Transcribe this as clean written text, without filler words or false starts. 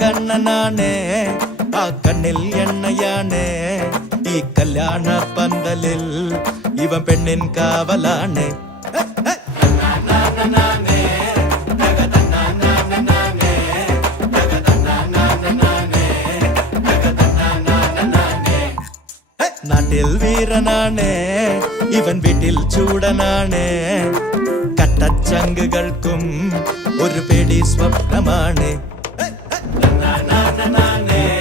കണ്ണനാണേ ആ കണ്ണിൽ എണ്ണയാണേ ഈ കല്യാണ പന്തലിൽ ഇവൻ പെണ്ണിൻ കാവലാണ് നാട്ടിൽ വീരനാണേ ഇവൻ വീട്ടിൽ ചൂടനാണേ കട്ടച്ചങ്കുകൾക്കും ഒരു പേടി സ്വപ്നമാണ്. Na na na na na na.